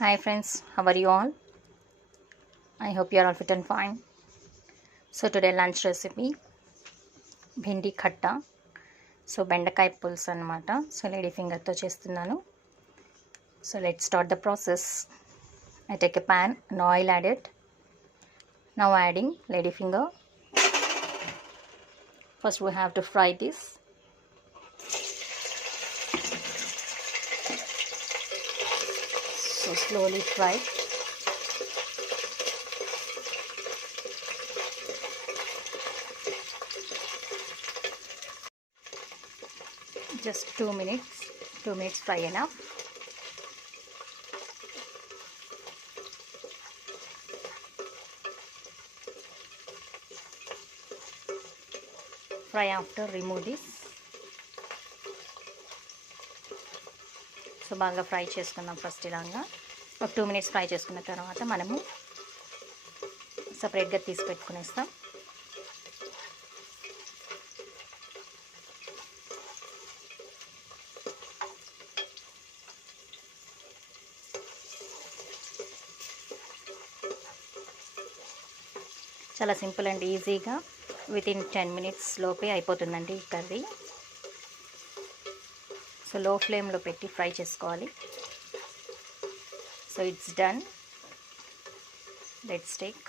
Hi friends, how are you all? I hope you are all fit and fine. So today lunch recipe Bhindi khatta. So బెండకాయ పులుసు అన్నమాట. So lady ఫింగర్తో చేస్తున్నాను. So let's start the process. I take a pan and oil added. Now adding lady finger. First we have to fry this. So slowly fry. Just 2 minutes. 2 minutes fry enough. Fry after remove this. So బాగా fry చేసుకుందాం. First ఇలాగా ఒక 2 minutes fry చేసుకున్న తర్వాత మనము సపరేట్గా తీసి పెట్టుకునేస్తాం. చాలా సింపుల్ అండ్ ఈజీగా వితిన్ 10 minutes లోపే అయిపోతుందండి ఈ కర్రీ. సో లో ఫ్లేమ్లో పెట్టి ఫ్రై చేసుకోవాలి. So it's done. Let's take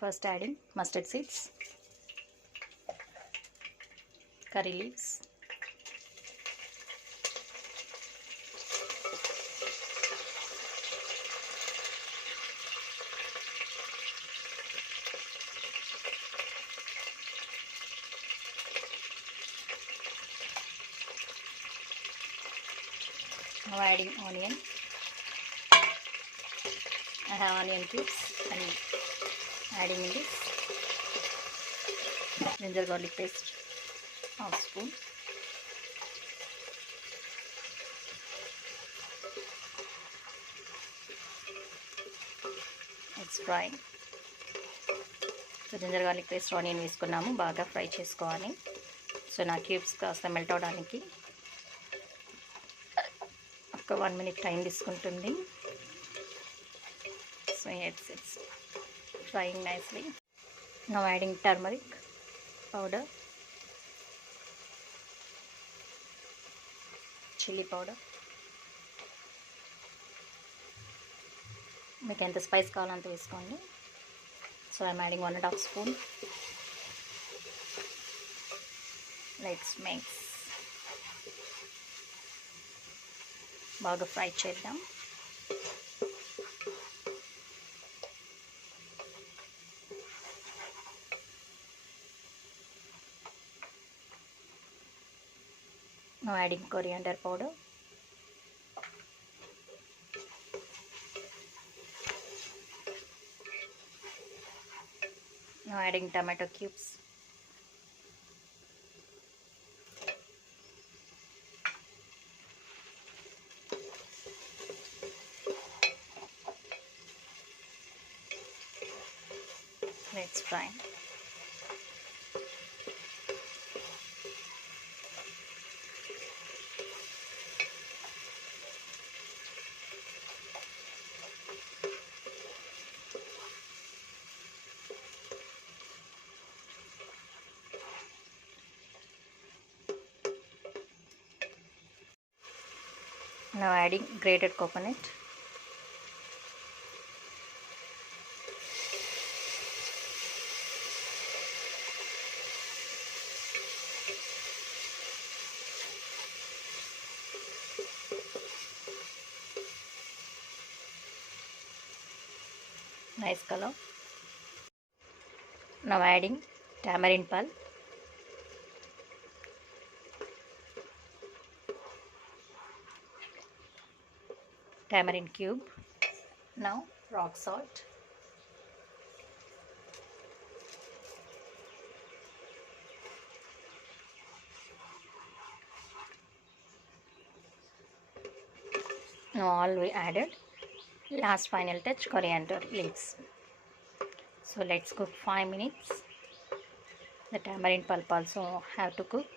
first adding mustard seeds, curry leaves, now adding onion. I have onion cubes and adding in this ginger garlic paste, half spoon, it's frying. So ginger garlic paste onion వేసుకున్నాము, బాగా fry చేసుకోవాలి. So నా cubes కాస్త melt అవడానికి ఒక 1 minute time తీసుకుంటుంది. So it's frying nicely. Now adding turmeric powder, chilli powder. మీకు ఎంత స్పైస్ కావాలో అంత వేసుకోండి. So I'm adding 1.5 spoon. Let's mix. బాగా ఫ్రై చేద్దాం. Now adding coriander powder, now adding tomato cubes, let's fry. Now adding grated coconut, nice color. Now adding tamarind pulp, tamarind cube. Now rock salt, now all we added. Last final touch, coriander leaves. So let's cook 5 minutes. The tamarind pulp also have to cook.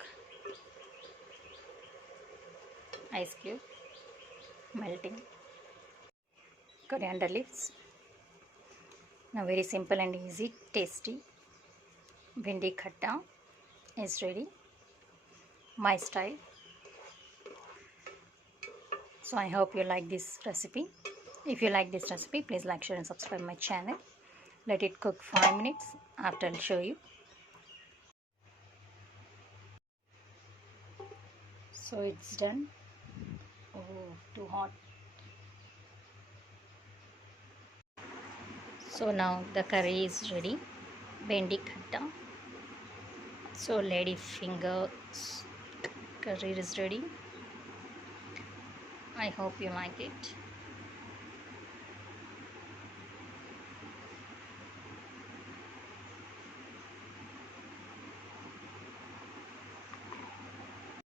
Ice cube melting. coriander leaves. Now very simple and easy, tasty bhindi khatta is ready, my style. So I hope you like this recipe. If you like this recipe, please like, share and subscribe my channel. Let it cook 5 minutes. After I'll show you. So it's done. Oh, too hot. So now the curry is ready. Bhindi khatta. So lady fingers curry is ready. I hope you like it.